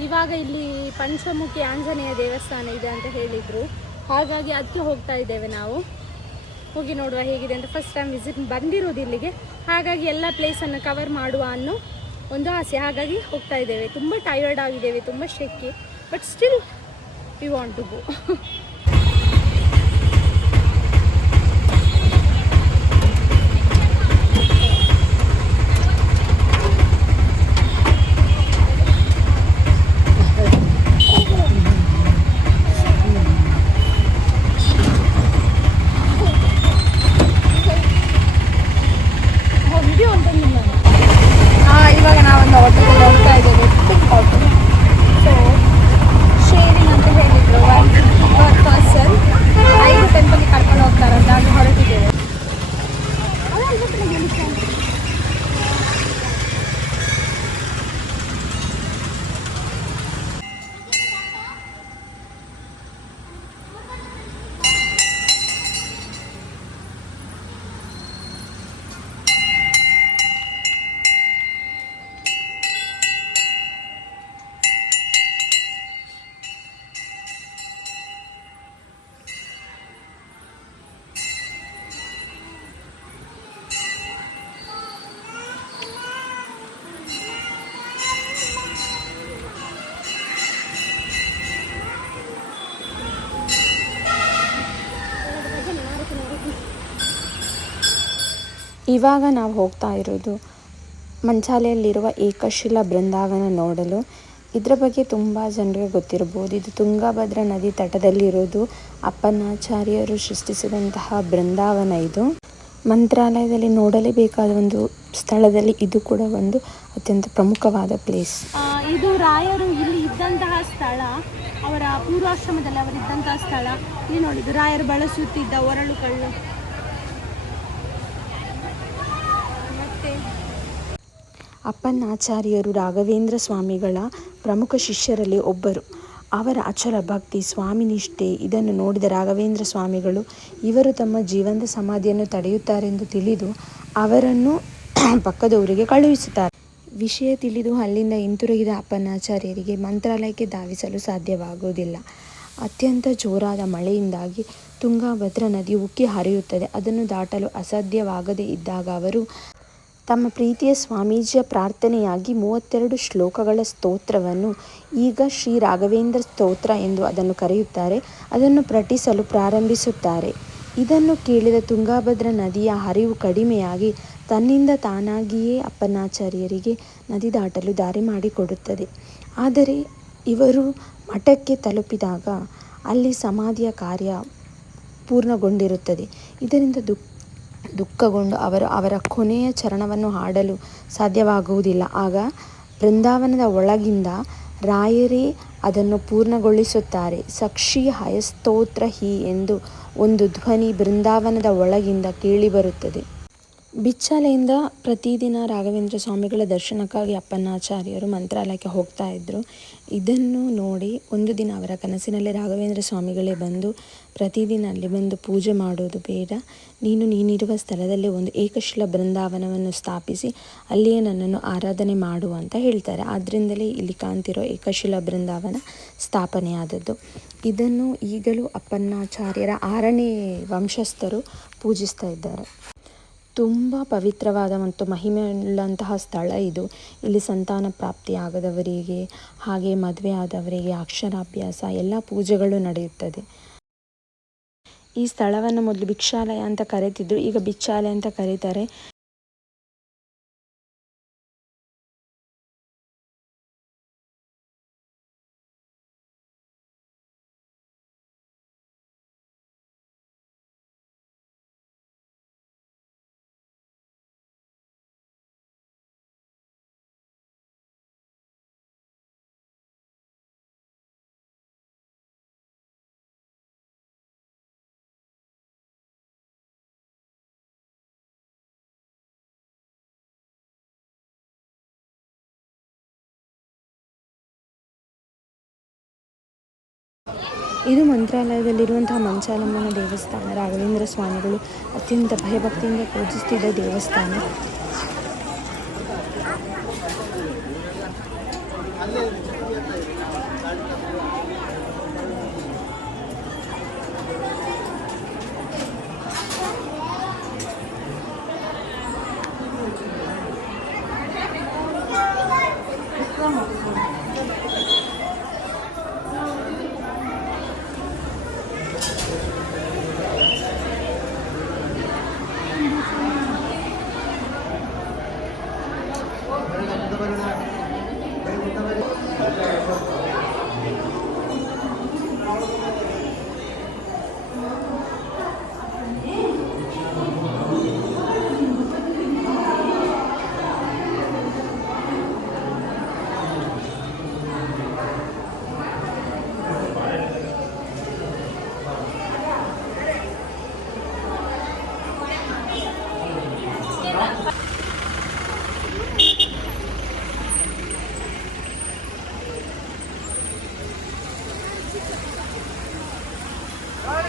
ಇವಾಗ ಇಲ್ಲಿ ಪಂಚಮುಖಿ ಆಂಜನೇಯ ದೇವಸ್ಥಾನ ಇದೆ ಅಂತ ಹೇಳಿದರು. ಹಾಗಾಗಿ ಅದಕ್ಕೆ ಹೋಗ್ತಾ ಇದ್ದೇವೆ ನಾವು. ಹೋಗಿ ನೋಡುವ ಹೇಗಿದೆ ಅಂತ ಫಸ್ಟ್ ಟೈಮ್ ವಿಸಿಟ್ ಬಂದಿರೋದು ಇಲ್ಲಿಗೆ. ಹಾಗಾಗಿ ಎಲ್ಲ ಪ್ಲೇಸನ್ನು ಕವರ್ ಮಾಡುವ ಅನ್ನೋ ಒಂದು ಆಸೆ. ಹಾಗಾಗಿ ಹೋಗ್ತಾ ಇದ್ದೇವೆ. ತುಂಬ ಟೈರ್ಡ್ ಆಗಿದ್ದೇವೆ, ತುಂಬ ಶೆಕೆ but still we want to go はやみさん。ಇವಾಗ ನಾವು ಹೋಗ್ತಾ ಇರೋದು ಮಂಚಾಲೆಯಲ್ಲಿರುವ ಏಕಶಿಲಾ ಬೃಂದಾವನ ನೋಡಲು. ಇದರ ಬಗ್ಗೆ ತುಂಬ ಜನರಿಗೆ ಗೊತ್ತಿರ್ಬೋದು ಇದು ತುಂಗಭದ್ರಾ ನದಿ ತಟದಲ್ಲಿರೋದು ಅಪ್ಪನಾಚಾರ್ಯರು ಸೃಷ್ಟಿಸಿದಂತಹ ಬೃಂದಾವನ ಇದು. ಮಂತ್ರಾಲಯದಲ್ಲಿ ನೋಡಲೇಬೇಕಾದ ಒಂದು ಸ್ಥಳದಲ್ಲಿ ಇದು ಕೂಡ ಒಂದು ಅತ್ಯಂತ ಪ್ರಮುಖವಾದ ಪ್ಲೇಸ್. ಇದು ರಾಯರು ಇಲ್ಲಿ ಇದ್ದಂತಹ ಸ್ಥಳ. ಅವರ ಪೂರ್ವಾಶ್ರಮದಲ್ಲಿ ಅವರಿದ್ದಂತಹ ಸ್ಥಳ. ಇಲ್ಲಿ ನೋಡಿದ್ದು ರಾಯರು ಬಳಸುತ್ತಿದ್ದ ಒರಳು ಕಳ್ಳು ಮತ್ತೆ ಅಪ್ಪನಾಚಾರ್ಯರು ರಾಘವೇಂದ್ರ ಸ್ವಾಮಿಗಳ ಪ್ರಮುಖ ಶಿಷ್ಯರಲ್ಲಿ ಒಬ್ಬರು. ಅವರ ಅಚಲ ಭಕ್ತಿ, ಸ್ವಾಮಿ ನಿಷ್ಠೆ ಇದನ್ನು ನೋಡಿದ ರಾಘವೇಂದ್ರ ಸ್ವಾಮಿಗಳು, ಇವರು ತಮ್ಮ ಜೀವಂತ ಸಮಾಧಿಯನ್ನು ತಡೆಯುತ್ತಾರೆಂದು ತಿಳಿದು ಅವರನ್ನು ಪಕ್ಕದವರಿಗೆ ಕಳುಹಿಸುತ್ತಾರೆ. ವಿಷಯ ತಿಳಿದು ಅಲ್ಲಿಂದ ಹಿಂತಿರುಗಿದ ಅಪ್ಪನಾಚಾರ್ಯರಿಗೆ ಮಂತ್ರಾಲಯಕ್ಕೆ ಧಾವಿಸಲು ಸಾಧ್ಯವಾಗುವುದಿಲ್ಲ. ಅತ್ಯಂತ ಜೋರಾದ ಮಳೆಯಿಂದಾಗಿ ತುಂಗಾಭದ್ರಾ ನದಿ ಉಕ್ಕಿ ಹರಿಯುತ್ತದೆ. ಅದನ್ನು ದಾಟಲು ಅಸಾಧ್ಯವಾಗದೇ ಇದ್ದಾಗ ಅವರು ತಮ್ಮ ಪ್ರೀತಿಯ ಸ್ವಾಮೀಜಿಯ ಪ್ರಾರ್ಥನೆಯಾಗಿ ಮೂವತ್ತೆರಡು ಶ್ಲೋಕಗಳ ಸ್ತೋತ್ರವನ್ನು ಈಗ ಶ್ರೀ ರಾಘವೇಂದ್ರ ಸ್ತೋತ್ರ ಎಂದು ಅದನ್ನು ಕರೆಯುತ್ತಾರೆ. ಅದನ್ನು ಪಠಿಸಲು ಪ್ರಾರಂಭಿಸುತ್ತಾರೆ. ಇದನ್ನು ಕೇಳಿದ ತುಂಗಾಭದ್ರ ನದಿಯ ಹರಿವು ಕಡಿಮೆಯಾಗಿ ತನ್ನಿಂದ ತಾನಾಗಿಯೇ ಅಪ್ಪನಾಚಾರ್ಯರಿಗೆ ನದಿ ದಾಟಲು ದಾರಿ ಮಾಡಿಕೊಡುತ್ತದೆ. ಆದರೆ ಇವರು ಮಠಕ್ಕೆ ತಲುಪಿದಾಗ ಅಲ್ಲಿ ಸಮಾಧಿಯ ಕಾರ್ಯ ಪೂರ್ಣಗೊಂಡಿರುತ್ತದೆ. ಇದರಿಂದ ದುಃಖ ದುಃಖಗೊಂಡು ಅವರು ಅವರ ಕೊನೆಯ ಚರಣವನ್ನು ಹಾಡಲು ಸಾಧ್ಯವಾಗುವುದಿಲ್ಲ. ಆಗ ಬೃಂದಾವನದ ಒಳಗಿಂದ ರಾಯರೇ ಅದನ್ನು ಪೂರ್ಣಗೊಳಿಸುತ್ತಾರೆ. ಸಕ್ಷಿ ಹಯಸ್ತೋತ್ರ ಹಿ ಎಂದು ಒಂದು ಧ್ವನಿ ಬೃಂದಾವನದ ಒಳಗಿಂದ ಕೇಳಿಬರುತ್ತದೆ ಬಿಚ್ಚಾಲೆಯಿಂದ ಪ್ರತಿದಿನ ರಾಘವೇಂದ್ರ ಸ್ವಾಮಿಗಳ ದರ್ಶನಕ್ಕಾಗಿ ಅಪ್ಪನಾಚಾರ್ಯರು ಮಂತ್ರಾಲಯಕ್ಕೆ ಹೋಗ್ತಾ ಇದ್ದರು ಇದನ್ನು ನೋಡಿ ಒಂದು ದಿನ ಅವರ ಕನಸಿನಲ್ಲಿ ರಾಘವೇಂದ್ರ ಸ್ವಾಮಿಗಳೇ ಬಂದು ಪ್ರತಿದಿನ ಅಲ್ಲಿ ಬಂದು ಪೂಜೆ ಮಾಡೋದು ಬೇಡ. ನೀನು ನೀನಿರುವ ಸ್ಥಳದಲ್ಲಿ ಒಂದು ಏಕಶಿಲ ಬೃಂದಾವನವನ್ನು ಸ್ಥಾಪಿಸಿ ಅಲ್ಲಿಯೇ ನನ್ನನ್ನು ಆರಾಧನೆ ಮಾಡು ಅಂತ ಹೇಳ್ತಾರೆ. ಆದ್ದರಿಂದಲೇ ಇಲ್ಲಿ ಕಾಣ್ತಿರೋ ಏಕಶಿಲ ಬೃಂದಾವನ ಸ್ಥಾಪನೆಯಾದದ್ದು. ಇದನ್ನು ಈಗಲೂ ಅಪ್ಪನ್ನಾಚಾರ್ಯರ ಆರನೇ ವಂಶಸ್ಥರು ಪೂಜಿಸ್ತಾ ಇದ್ದಾರೆ. ತುಂಬ ಪವಿತ್ರವಾದ ಮತ್ತು ಮಹಿಮೆಯುಳ್ಳಂತಹ ಸ್ಥಳ ಇದು. ಇಲ್ಲಿ ಸಂತಾನ ಪ್ರಾಪ್ತಿ ಆಗದವರಿಗೆ, ಹಾಗೆ ಮದುವೆ ಆದವರಿಗೆ, ಅಕ್ಷರಾಭ್ಯಾಸ, ಎಲ್ಲ ಪೂಜೆಗಳು ನಡೆಯುತ್ತದೆ. ಈ ಸ್ಥಳವನ್ನು ಮೊದಲು ಭಿಕ್ಷಾಲಯ ಅಂತ ಕರೀತಿದ್ರು. ಈಗ ಬಿಚ್ಚಾಲಯ ಅಂತ ಕರೀತಾರೆ. ಇದು ಮಂತ್ರಾಲಯದಲ್ಲಿರುವಂತಹ ಮಂಚಾಲಮ್ಮನ ದೇವಸ್ಥಾನ. ರಾಘವೇಂದ್ರ ಸ್ವಾಮಿಗಳು ಅತ್ಯಂತ ಭಯಭಕ್ತಿಯಿಂದ ಪೂಜಿಸುತ್ತಿದ್ದ ದೇವಸ್ಥಾನ.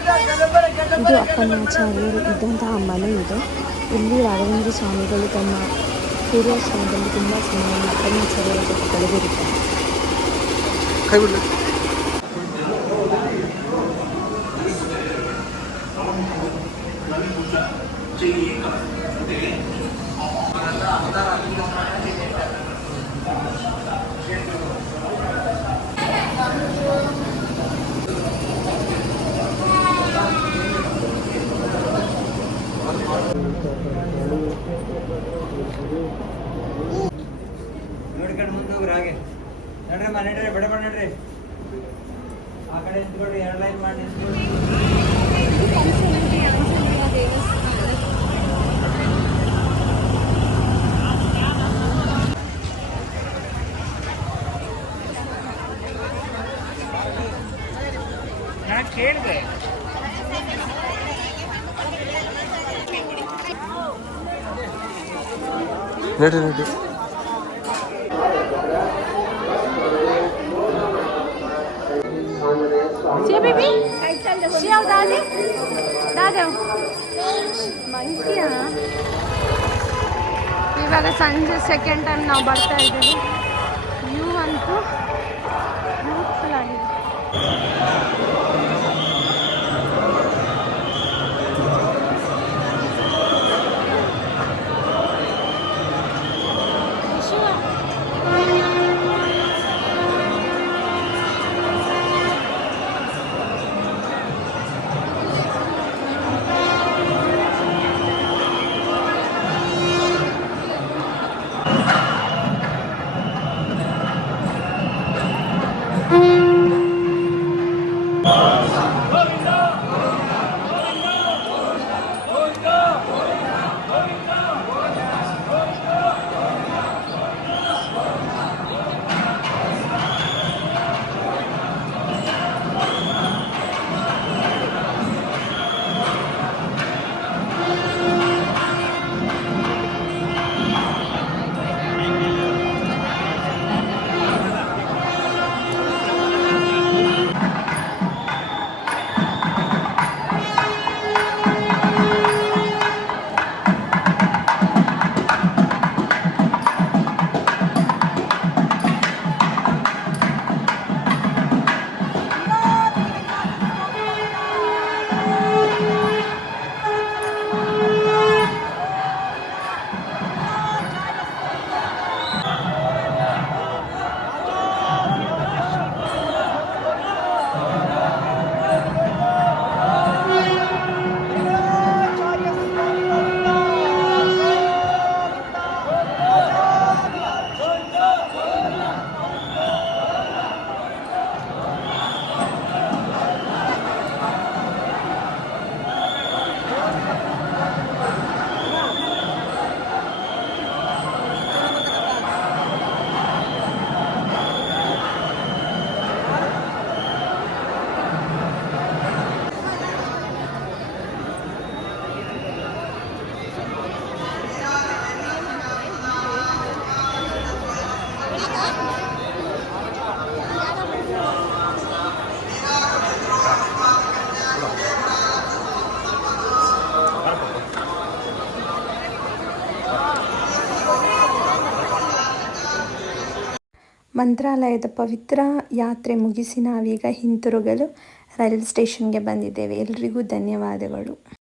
ಇದು ಅಪ್ಪಣ್ಣಾಚಾರ್ಯರು ಇದ್ದಂತಹ ಮನೆ ಇದೆ. ಇಲ್ಲಿ ರಾಘವೇಂದ್ರ ಸ್ವಾಮಿಗಳು ತಮ್ಮ ಪೂರ್ವಾಶ್ರಮದಲ್ಲಿ ತುಂಬ ಸಮಯವನ್ನು ಅಪ್ಪಣ್ಣಾಚಾರ್ಯರ ಜೊತೆ ಕಳೆದಿರುತ್ತಾರೆ ಕೈ ನೋಡ್ಕೊಂಡು ಮುಂದೆ ಹೋಗ್ರಿ ಹಾಗೆ. ನಡ್ರಿ ಮಾ ನಡ್ರಿ, ಬೇಡ ಬಡ ನಡ್ರಿ. ಆ ಕಡೆ ನಿಂತ್ಕೊಡ್ರಿ ಎರಡು ಲೈನ್ ಮಾಡಿ ನಿಂತ್ಕೊಳ್ರಿ ನಾನು ಕೇಳಿದೆ. ಶಿವ ದಾದಿ ಇವಾಗ ಸಂಜೆ ಸೆಕೆಂಡ್ ಟೈಮ್ ನಾವು ಬರ್ತಾ ಇದ್ದೀವಿ. ಮಂತ್ರಾಲಯದ ಪವಿತ್ರ ಯಾತ್ರೆ ಮುಗಿಸಿ ನಾವೀಗ ಹಿಂತಿರುಗಲು ರೈಲ್ವೆ ಸ್ಟೇಷನ್ಗೆ ಬಂದಿದ್ದೇವೆ. ಎಲ್ರಿಗೂ ಧನ್ಯವಾದಗಳು.